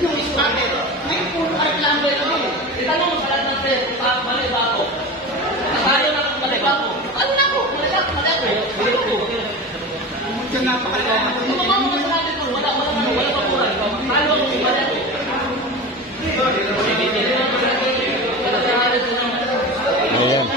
Yung started, ngayon po, ay lang ba ito? Itanong mo sa lahat ng sa'yo, mali ba ako? Tayo na kung mali ba ako? Ano na ako? Mali ako. Mali ako. Yung napakalaman. Tumama mo sa natin po, wala pa po. Tayo ako kung mali ako. Ayan.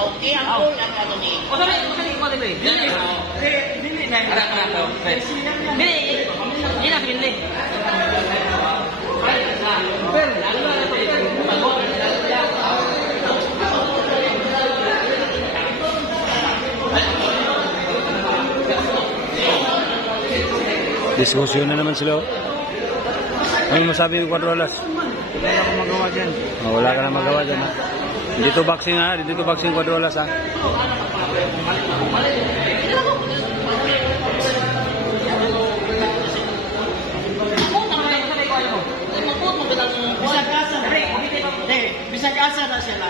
Okay, ang call ang ano ni. O sabi, Diskusyon na naman sila. Ano masabi yung Quadrolas? Wala akong magawa dyan. Oh, wala ka na magawa dyan, ha? Dito boxing, ha? Dito boxing Quadrolas, ha? Bisag asa na sila.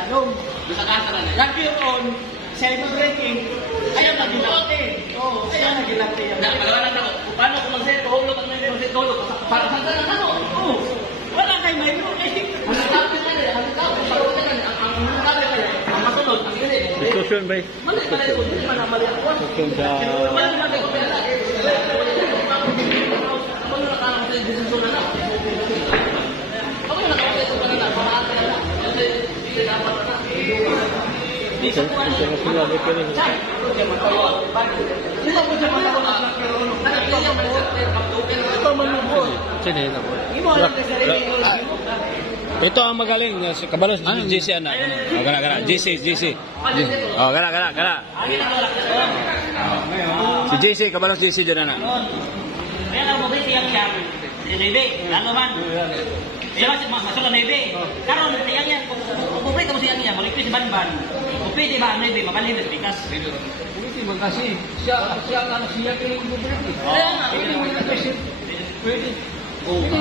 Lagi on celebrating. Ayaw na gilate. Oo, ayaw na gilate. Palawanan ako. Paano kung mag-set? Hulog at mag-set hulog. Para saan ka na ako? Oo. Wala kayo may Diskusyon, bay. Diskusyon sa... Ito ang magaling si Kabalos JC anak. Oh, gana. JC. Oh, gana. Si JC Kabalos JC dyan anak. Kaya lang mo ba siyang Nebe, lalo man. Iya masuk ke Nebe. Karon tiyangnya kupi kamu siyangnya, balik si Banban. Kupi di ba Nebe, mabalhin di bikas. Kupi magkasi. Siya kay gubernador. Pwede.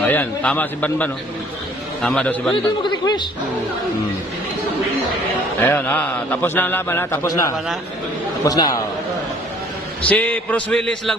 Ayan, tama si Banban, oh. Tama daw si Banban. Pwede mo ka-request. Ayan, tapos na ang laban, ha? Tapos na. Si Bruce Willis lang